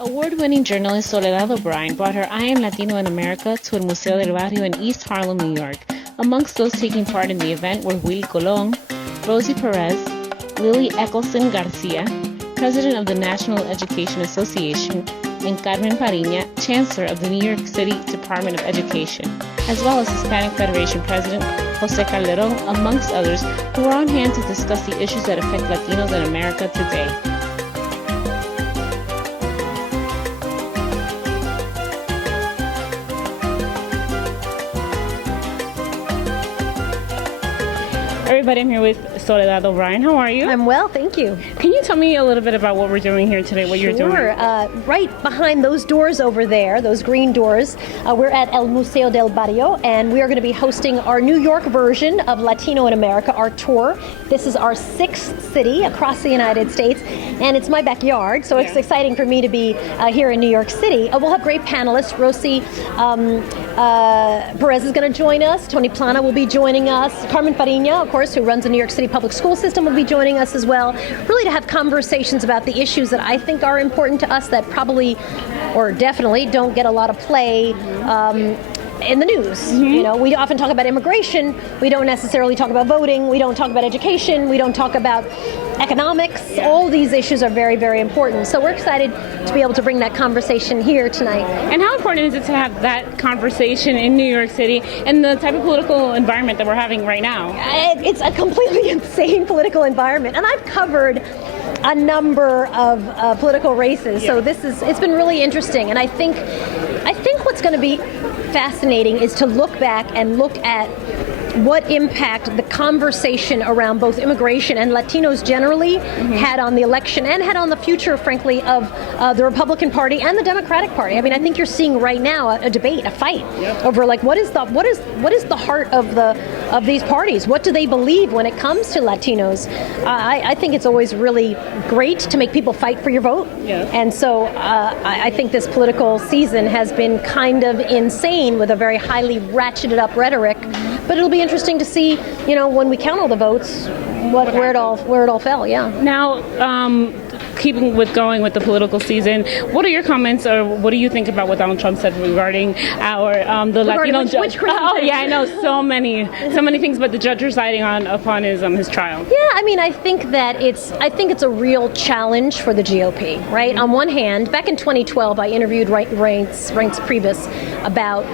Award-winning journalist Soledad O'Brien brought her I Am Latino in America to El Museo del Barrio in East Harlem, New York. Amongst those taking part in the event were Willie Colon, Rosie Perez, Lily Eccleston Garcia, President of the National Education Association, and Carmen Pariña, Chancellor of the New York City Department of Education, as well as Hispanic Federation President Jose Calderon, amongst others, who were on hand to discuss the issues that affect Latinos in America today. Everybody, I'm here with Soledad O'Brien. How are you? I'm well, thank you. Can you tell me a little bit about what we're doing here today, what you're doing? Sure. Right behind those doors over there, those green doors, we're at El Museo del Barrio, and we are going to be hosting our New York version of Latino in America, our tour. This is our 6th city across the United States, and it's my backyard, so it's exciting for me to be here in New York City. We'll have great panelists. Rosie Perez is going to join us. Tony Plana will be joining us. Carmen Pariña, of course, who runs the New York City public school system, will be joining us as well, really to have conversations about the issues that I think are important to us that probably or definitely don't get a lot of play in the news. Mm-hmm. You know, we often talk about immigration, we don't necessarily talk about voting, we don't talk about education, we don't talk about economics. All these issues are very, very important. So we're excited to be able to bring that conversation here tonight. And how important is it to have that conversation in New York City and the type of political environment that we're having right now? It's a completely insane political environment, and I've covered a number of political races, so it's been really interesting. And I think what's going to be fascinating is to look back and look at what impact the conversation around both immigration and Latinos generally had on the election and had on the future, frankly, of the Republican Party and the Democratic Party. I mean, I think you're seeing right now a debate, a fight over like what is the heart of these parties? What do they believe when it comes to Latinos? I think it's always really great to make people fight for your vote, and so I think this political season has been kind of insane with a very highly ratcheted up rhetoric. But it'll be interesting to see, you know, when we count all the votes, where it all fell. Yeah. Now, keeping with going with the political season, what are your comments, or what do you think about what Donald Trump said regarding the Latino judge? Oh yeah, I know so many things, but the judge residing upon his trial. Yeah, I mean, I think it's a real challenge for the GOP, right? On one hand, back in 2012, I interviewed Reince Priebus about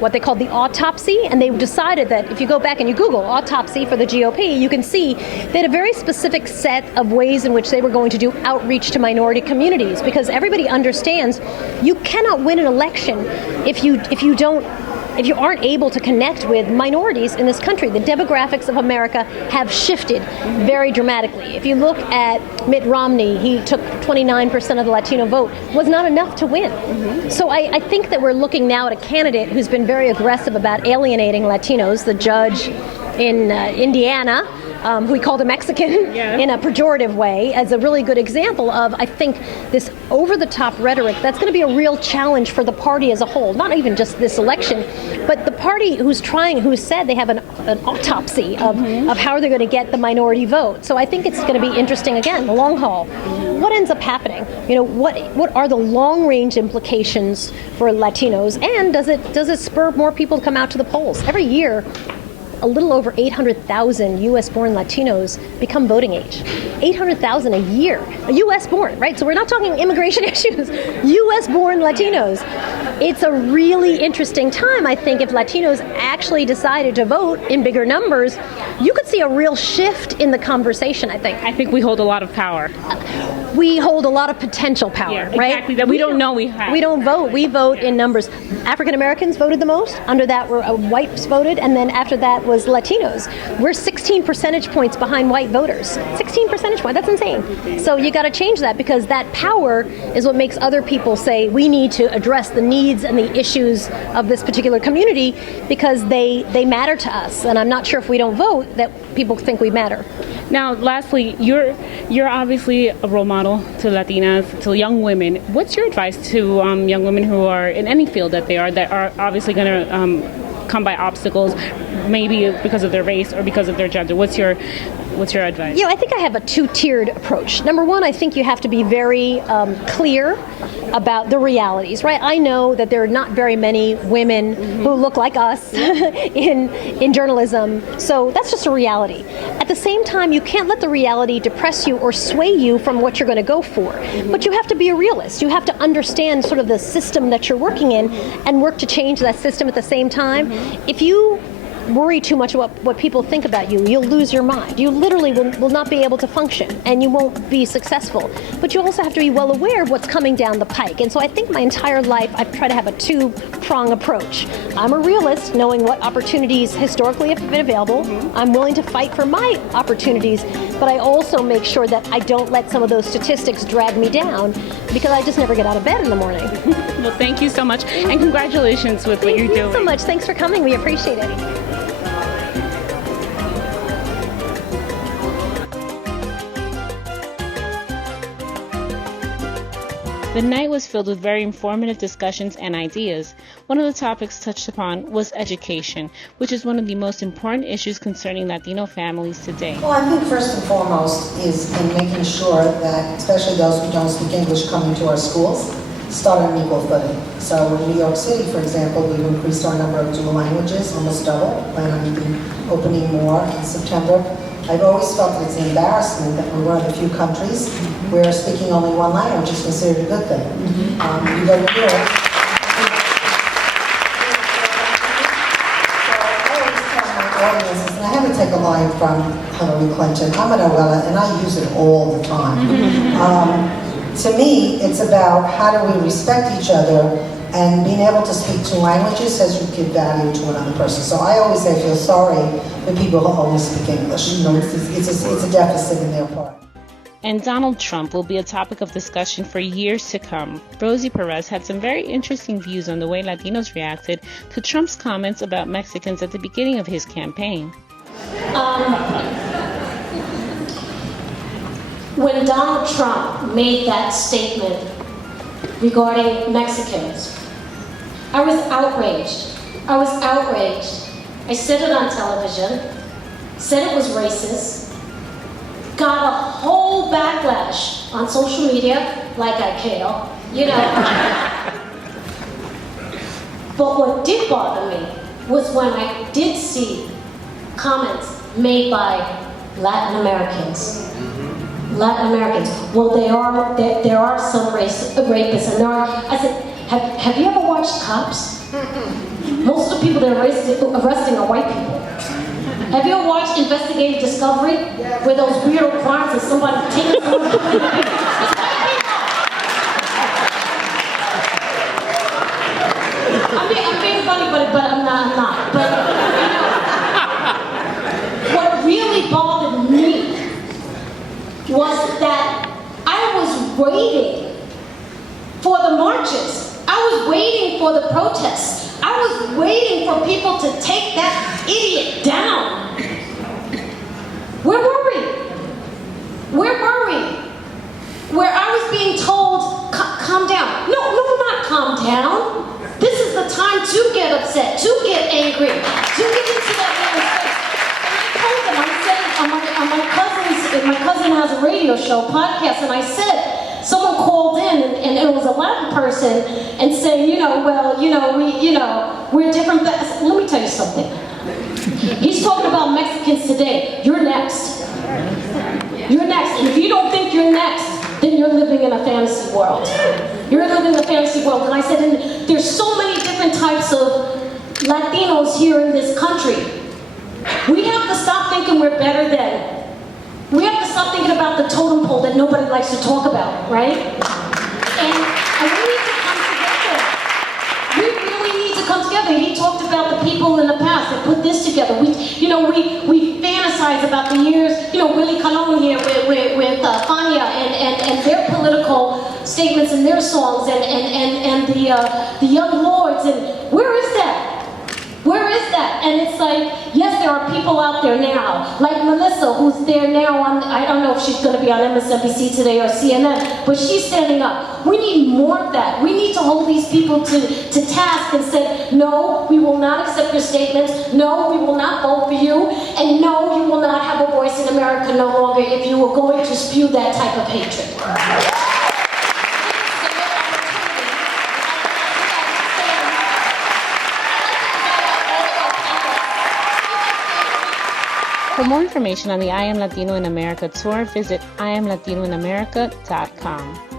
what they called the autopsy, and they decided that if you go back and you Google autopsy for the GOP, you can see they had a very specific set of ways in which they were going to do outreach to minority communities, because everybody understands you cannot win an election if you aren't able to connect with minorities in this country. The demographics of America have shifted very dramatically. If you look at Mitt Romney, he took 29% of the Latino vote, was not enough to win. So I think that we're looking now at a candidate who's been very aggressive about alienating Latinos. The judge in Indiana, who we called a Mexican in a pejorative way, as a really good example of, I think, this over-the-top rhetoric that's going to be a real challenge for the party as a whole, not even just this election, but the party who said they have an autopsy of how they're going to get the minority vote. So I think it's going to be interesting, again, the long haul. What ends up happening? You know, what are the long-range implications for Latinos, and does it spur more people to come out to the polls? Every year, a little over 800,000 U.S.-born Latinos become voting age. 800,000 a year, U.S.-born, right? So we're not talking immigration issues, U.S.-born Latinos. It's a really interesting time, I think, if Latinos actually decided to vote in bigger numbers, you could see a real shift in the conversation, I think. I think we hold a lot of power. We hold a lot of potential power, right? Exactly, that we don't know we have. We don't vote. We vote in numbers. African Americans voted the most. Under that were whites voted, and then after that was Latinos. We're 16 percentage points behind white voters. 16 percentage points. That's insane. So you got to change that, because that power is what makes other people say we need to address the needs and the issues of this particular community, because they matter to us. And I'm not sure if we don't vote that people think we matter. Now, lastly, you're obviously a role model to Latinas, to young women. What's your advice to young women who are in any field that are obviously going to come by obstacles, maybe because of their race or because of their gender? What's your What's your advice? I think I have a two-tiered approach. Number one, I think you have to be very clear about the realities, right? I know that there are not very many women who look like us in journalism, so that's just a reality. At the same time, you can't let the reality depress you or sway you from what you're going to go for. But you have to be a realist. You have to understand sort of the system that you're working in and work to change that system at the same time. If you worry too much about what people think about you, you'll lose your mind. You literally will not be able to function, and you won't be successful. But you also have to be well aware of what's coming down the pike. And so I think my entire life I've tried to have a two-prong approach. I'm a realist, knowing what opportunities historically have been available. I'm willing to fight for my opportunities, but I also make sure that I don't let some of those statistics drag me down, because I just never get out of bed in the morning. Well, thank you so much, and congratulations with what you're doing. Thank you so much. Thanks for coming. We appreciate it. The night was filled with very informative discussions and ideas. One of the topics touched upon was education, which is one of the most important issues concerning Latino families today. Well, I think first and foremost is in making sure that, especially those who don't speak English coming to our schools, start on equal footing. So in New York City, for example, we've increased our number of dual languages, almost double, plan on opening more in September. I've always felt that it's an embarrassment that we're one of the few countries where speaking only one language is considered a good thing. You go to New York. So I always tell my audiences, and I have to take a line from Hillary Clinton, I'm an Orwella, and I use it all the time. To me, it's about how do we respect each other, and being able to speak two languages says you give value to another person. So I always say I feel sorry for people who only speak English. You know, it's a deficit in their part. And Donald Trump will be a topic of discussion for years to come. Rosie Perez had some very interesting views on the way Latinos reacted to Trump's comments about Mexicans at the beginning of his campaign. When Donald Trump made that statement regarding Mexicans, I was outraged. I said it on television, said it was racist, got a whole backlash on social media, like I kale, you know. But what did bother me was when I did see comments made by Latin Americans. Well, there are some rapists, and there are. I said, have you ever watched Cops? Most of the people that are arresting are white people. Have you ever watched Investigative Discovery, where those weirdo crimes and somebody taking someone? It's white people. I'm being funny, but I'm not. But you know, what really bothered me was that I was waiting for the marches. I was waiting for the protests. I was waiting for people to take that idiot down. Where were we? Where I was being told, calm down. No, not calm down. This is the time to get upset, to get angry, to get into that man's face. And I told them, I said, my cousin has a radio show, podcast, and I said, someone called in, and it was a Latin person, and saying, we're different. Let me tell you something. He's talking about Mexicans today. You're next. You're next. And if you don't think you're next, then you're living in a fantasy world. You're living in a fantasy world. And I said, and there's so many different types of Latinos here in this country. We have to stop thinking we're better than. We have to stop thinking about the totem pole that nobody likes to talk about, right? And we need to come together. We really need to come together. He talked about the people in the past that put this together. We fantasize about the years, Willie Colon here with Fania and their political statements and their songs and the young lords. And where is that? Where is that? And it's like, yes, there are people out there now, like Melissa, who's there now on, I don't know if she's going to be on MSNBC today or CNN, but she's standing up. We need more of that. We need to hold these people to task and say, no, we will not accept your statements, no, we will not vote for you, and no, you will not have a voice in America no longer if you are going to spew that type of hatred. For more information on the I Am Latino in America tour, visit IamLatinoInAmerica.com.